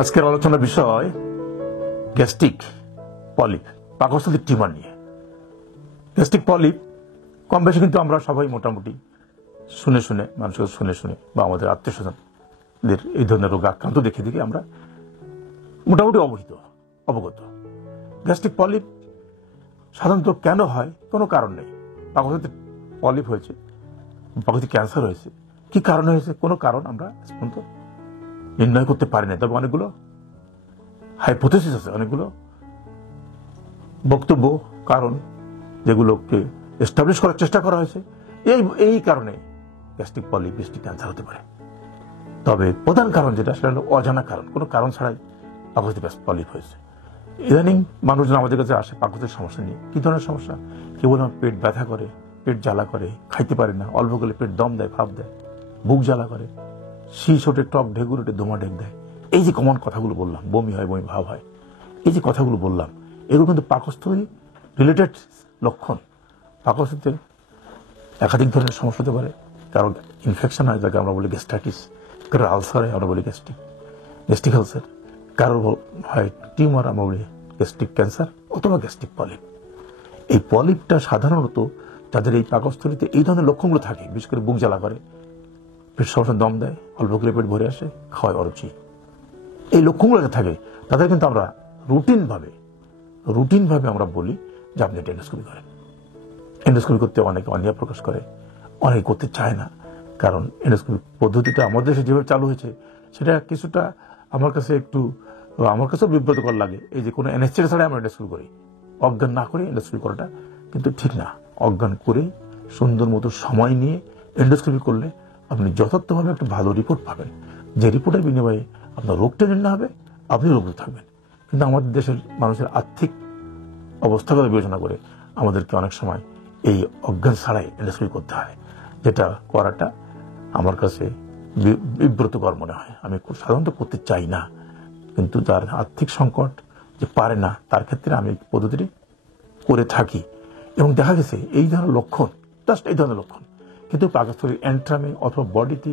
আজকের আলোচনার বিষয় গ্যাস্ট্রিক পলিপ, পাকস্থলীর টিউমার নিয়ে। গ্যাস্ট্রিক পলিপ কম বেশি কিন্তু আমরা সবাই মোটামুটি মানুষের শুনে বা আমাদের আত্মীয় স্বজনদের এই ধরনের রোগ আক্রান্ত দেখে আমরা মোটামুটি অবগত। গ্যাস্ট্রিক পলিপ সাধারণত কেন হয় কোনো কারণ নেই। পাকস্থলীতে পলিপ হয়েছে, পাকস্থলী ক্যান্সার হয়েছে, কি কারণে হয়েছে কোনো কারণ আমরা পর্যন্ত নির্ণয় করতে পারি না। তবে অনেকগুলো হাইপোথেসিস আছে, অনেকগুলো বক্তব্য, কারণ যেগুলোকে এস্টাবলিশ করার চেষ্টা করা হয়েছে। এই কারণে গ্যাস্ট্রিক পলিপ, গ্যাস্ট্রিক ক্যান্সার হতে পারে। তবে প্রধান কারণ যেটা, সেটা হলো অজানা কারণ, কোনো কারণ ছাড়াই পাকস্থলী পলিপ হয়েছে। ইদানিং মানুষজন আমাদের কাছে আসে পাকস্থলীর সমস্যা নিয়ে। কি ধরনের সমস্যা? কেউ বলে আমার পেট ব্যথা করে, পেট জ্বালা করে, খাইতে পারে না, অল্প করলে পেট দম দেয়, ভাব দেয়, বুক জ্বালা করে, শীষ ওঠে, টক ঢেকুর ওঠে, দোমা ঢেক দেয়। এই যে কমন কথাগুলো বললাম, বমি হয়, বমি ভাব হয়, এই যে কথাগুলো বললাম, এগুলো কিন্তু পাকস্থলী রিলেটেড লক্ষণ। পাকস্থলীতে একাধিক ধরনের সমস্যা হতে পারে। কারো ইনফেকশন হয়, যাকে আমরা বলি গ্যাস্ট্রাইটিস, কারো আলসার হয়, আমরা বলি গ্যাস্ট্রিক আলসার, কারো হয় টিউমার, আমরা বলি গ্যাস্ট্রিক ক্যান্সার অথবা গ্যাস্ট্রিক পলিপ। এই পলিপটা সাধারণত যাদের এই পাকস্থলীতে এই ধরনের লক্ষণগুলো থাকে, বিশেষ করে বুক জ্বালা করে, পেট সমস্যা দম দেয়, অল্প করে পেট ভরে আসে, খাওয়ায় অরুচি, এই লক্ষণগুলো থাকে, তাদের কিন্তু আমরা রুটিনভাবে আমরা বলি যে আপনি এটা এন্ডোস্কোপি করেন। এন্ডোস্কোপি করতে অনেকে অনীহা প্রকাশ করে, অনেকে করতে চায় না। কারণ এন্ডোস্কোপি পদ্ধতিটা আমাদের দেশে যেভাবে চালু হয়েছে, সেটা কিছুটা আমার কাছেও বিব্রতকর লাগে। এই যে কোনো অ্যানেস্থেসিয়া ছাড়াই আমরা এন্ডোস্কোপি করি, অজ্ঞান না করে এন্ডোস্কোপি করাটা কিন্তু ঠিক না। অজ্ঞান করে সুন্দর মতো সময় নিয়ে এন্ডোস্কোপি করলে আপনি যথার্থভাবে একটা ভালো রিপোর্ট পাবেন, যে রিপোর্টের বিনিময়ে আপনার রোগটা নির্ণয় হবে, আপনি রোগ থাকবেন। কিন্তু আমাদের দেশের মানুষের আর্থিক অবস্থাগুলো বিবেচনা করে আমাদেরকে অনেক সময় এই অজ্ঞান ছাড়াই এন্ডোস্কোপি করতে হয়, যেটা করাটা আমার কাছে বিব্রতকর মনে হয়। আমি সাধারণত করতে চাই না, কিন্তু যার আর্থিক সংকট, যে পারে না, তার ক্ষেত্রে আমি এই পদ্ধতিটি করে থাকি। এবং দেখা গেছে এই ধরনের লক্ষণ, জাস্ট এই ধরনের লক্ষণ কিন্তু পাকস্থলীর এন্ট্রামে অথবা বডিতে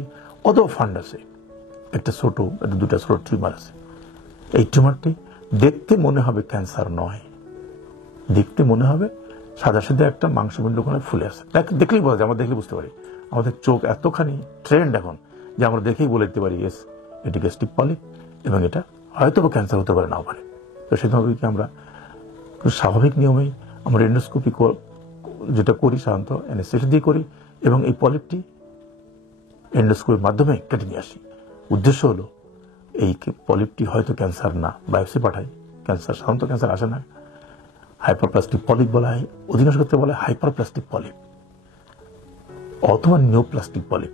অথবা ফান্ডাসে একটা দুটা ছোট টিউমার আছে। এই টিউমারটি দেখতে মনে হবে ক্যান্সার নয়, দেখতে মনে হবে সাদা একটা মাংসপিণ্ড কোণে ফুলে আছে। দেখলেই বোঝা যায়, আমরা দেখলে বুঝতে পারি। আমাদের চোখ এতখানি ট্রেন্ড এখন যে আমরা দেখেই বলে দিতে পারি ইয়েস, এটি গ্যাস্ট্রিক পলিপ এবং এটা হয়তো ক্যান্সার হতে পারে, নাও পারে। তো সেভাবে আমরা স্বাভাবিক নিয়মেই আমরা এন্ডোস্কোপি যেটা করি সাধারণত অ্যানেস্থেসিয়া দিয়ে করি, এবং এই পলিপটি এন্ডোস্কোপির মাধ্যমে কেটে নিয়ে আসি। উদ্দেশ্য হলো এই পলিপটি হয়তো ক্যান্সার না, বায়োপসি পাঠাই, ক্যান্সার সাধারণত ক্যান্সার আসে না, হাইপারপ্লাস্টিক পলিপ বলা হয়, অধিকাংশ ক্ষেত্রে বলা হয় হাইপারপ্লাস্টিক পলিপ অথবা নিওপ্লাস্টিক পলিপ,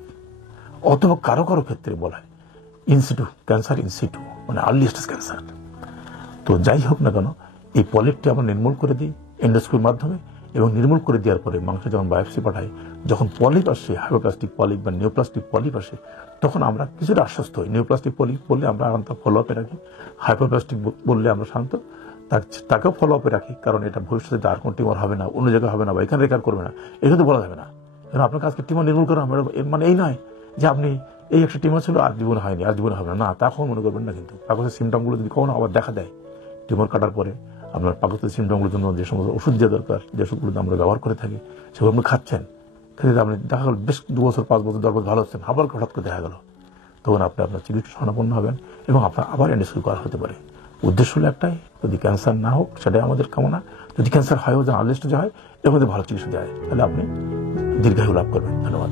অথবা কারো ক্ষেত্রে বলা হয় ইনসিটু ক্যান্সার, ইনসিটু মানে আর্লি স্টেজ ক্যান্সার। তো যাই হোক না কেন, এই পলিপটি আমরা নির্মূল করে দিই এন্ডোস্কোপির মাধ্যমে, এবং নির্মূল করে দেওয়ার পরে মানুষ যখন বায়োপসি পাঠায়, যখন পলিপ আসে, হাইপারপ্লাস্টিক পলিপ বা নিওপ্লাস্টিক পলিপ আসে, তখন আমরা কিছুটা আশ্বস্ত হই। নিওপ্লাস্টিক পলিপ বললে আমরা ফলো আপে রাখি, হাইপারপ্লাস্টিক বললে আমরা শান্ত তাকেও ফলো আপে রাখি, কারণ এটা ভবিষ্যতে আর কোনো টিউমার হবে না, অন্য জায়গায় হবে না, বা এখানে রেকার করবে না, এটা তো বলা যাবে না। কারণ আপনার কাছে টিউমার নির্মূল করা মানে এই নয় যে আপনি এই একটা টিউমার ছিল আর জীবনে হয়নি, আর জীবনে হবে না, তখন মনে করবেন না। কিন্তু পাকস্থলীর সিমটমগুলো যদি কখনো আবার দেখা দেয়, টিউমার কাটার পরে আপনার পাকস্থলীর সিমটমগুলোর জন্য যে সমস্ত ওষুধ দেওয়া দরকার, যে ওষুধগুলো আমরা ব্যবহার করে থাকি, সেগুলো আপনি খাচ্ছেন, খেতে আপনি দেখা গেল বেশ 2 বছর 5 বছর 10 বছর ভালো হচ্ছেন, আবার হঠাৎ করে দেখা গেল, তখন আপনি আপনার চিকিৎসা শরণাপন্ন হবেন এবং আপনার আবার এন্ডোস্কোপি করা হতে পারে। উদ্দেশ্য হলো একটাই, যদি ক্যান্সার না হোক সেটাই আমাদের কামনা, যদি ক্যান্সার হয়ও যেন আর্লি স্টেজে হয় এবং ভালো চিকিৎসা দেয়, তাহলে আপনি দীর্ঘায়ু লাভ করবেন। ধন্যবাদ।